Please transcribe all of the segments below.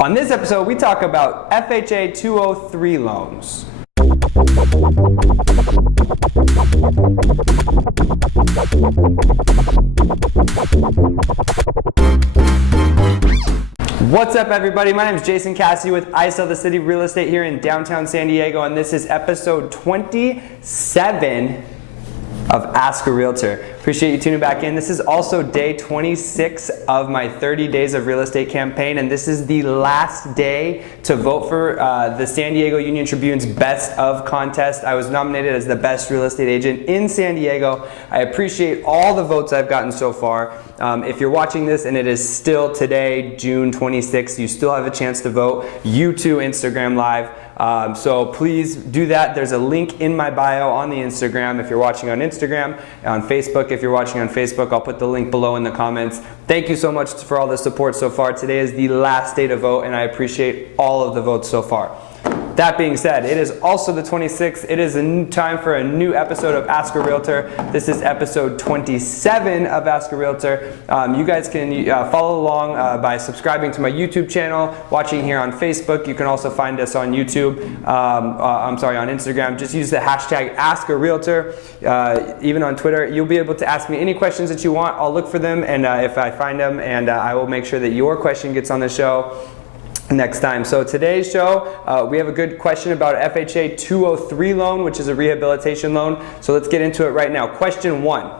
On this episode, we talk about FHA 203 loans. What's up, everybody? My name is Jason Cassity with I Sell the City Real Estate here in downtown San Diego, and this is episode 27 of Ask a Realtor. Appreciate you tuning back in. This is also day 26 of my 30 days of real estate campaign, and this is the last day to vote for the San Diego Union Tribune's Best of contest. I was nominated as the best real estate agent in San Diego. I appreciate all the votes I've gotten so far. If you're watching this and it is still today, June 26th, you still have a chance to vote. You too, Instagram Live. So please do that. There's a link in my bio on the Instagram if you're watching on Instagram. On Facebook, if you're watching on Facebook, I'll put the link below in the comments. Thank you so much for all the support so far. Today is the last day to vote, and I appreciate all of the votes so far. That being said, it is also the 26th. It is a new time for a new episode of Ask a Realtor. This is episode 27 of Ask a Realtor. You guys can follow along by subscribing to my YouTube channel, watching here on Facebook. You can also find us on YouTube, on Instagram. Just use the hashtag Ask a Realtor. Even on Twitter, you'll be able to ask me any questions that you want. I'll look for them, and if I find them, and I will make sure that your question gets on the show next time. So today's show, we have a good question about FHA 203 loan, which is a rehabilitation loan. So let's get into it right now. Question 1.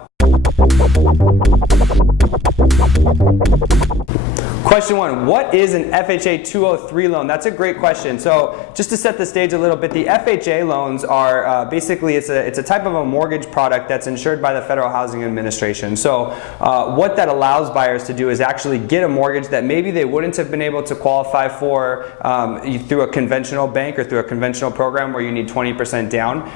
Question 1, what is an FHA 203 loan? That's a great question. So just to set the stage a little bit, the FHA loans are basically, it's a type of a mortgage product that's insured by the Federal Housing Administration. So what that allows buyers to do is actually get a mortgage that maybe they wouldn't have been able to qualify for through a conventional bank or through a conventional program where you need 20% down.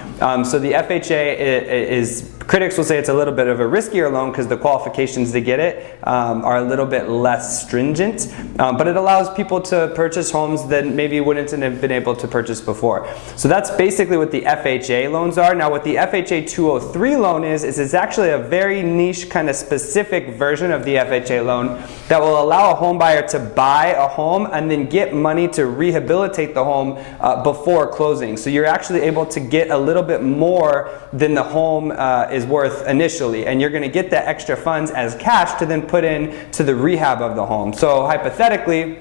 So the FHA is, critics will say it's a little bit of a riskier loan because the qualifications to get it are a little bit less stringent, but it allows people to purchase homes that maybe wouldn't have been able to purchase before. So that's basically what the FHA loans are. Now what the FHA 203 loan is it's actually a very niche, kind of specific version of the FHA loan that will allow a home buyer to buy a home and then get money to rehabilitate the home before closing. So you're actually able to get a little bit more than the home is worth initially, and you're going to get the extra funds as cash to then put in to the rehab of the home. So hypothetically,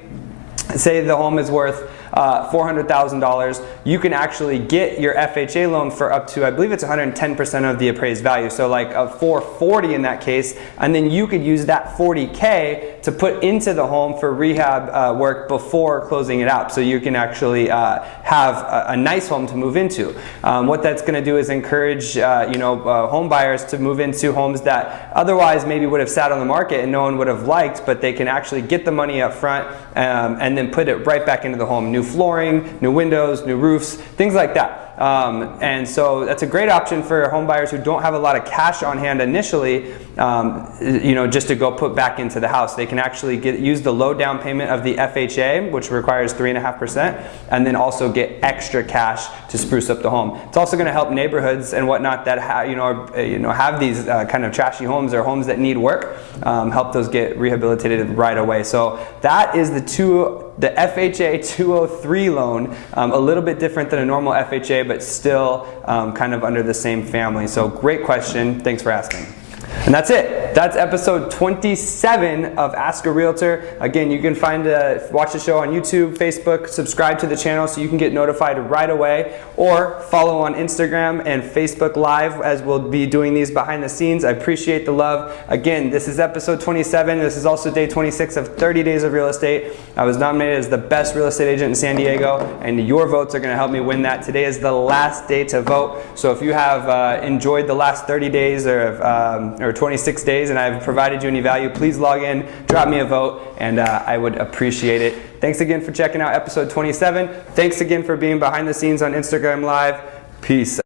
say the home is worth $400,000, you can actually get your FHA loan for up to, I believe it's 110% of the appraised value, so like a $440 in that case, and then you could use that $40K to put into the home for rehab work before closing it out, so you can actually have a nice home to move into. What that's going to do is encourage home buyers to move into homes that otherwise maybe would have sat on the market and no one would have liked, but they can actually get the money up front and then put it right back into the home. New flooring, new windows, new roofs, things like that. And so that's a great option for home buyers who don't have a lot of cash on hand initially, just to go put back into the house. They can actually use the low down payment of the FHA, which requires 3.5%, and then also get extra cash to spruce up the home. It's also going to help neighborhoods and whatnot that have these kind of trashy homes or homes that need work, help those get rehabilitated right away. So that is the FHA 203 loan, a little bit different than a normal FHA, but still kind of under the same family. So great question. Thanks for asking. And that's it. That's episode 27 of Ask a Realtor. Again, you can watch the show on YouTube, Facebook, subscribe to the channel so you can get notified right away, or follow on Instagram and Facebook Live as we'll be doing these behind the scenes. I appreciate the love. Again, this is episode 27. This is also day 26 of 30 days of real estate. I was nominated as the best real estate agent in San Diego, and your votes are going to help me win that. Today is the last day to vote. So if you have enjoyed the last 30 days or 26 days and I've provided you any value, please log in, drop me a vote, and I would appreciate it. Thanks again for checking out episode 27. Thanks again for being behind the scenes on Instagram Live. Peace.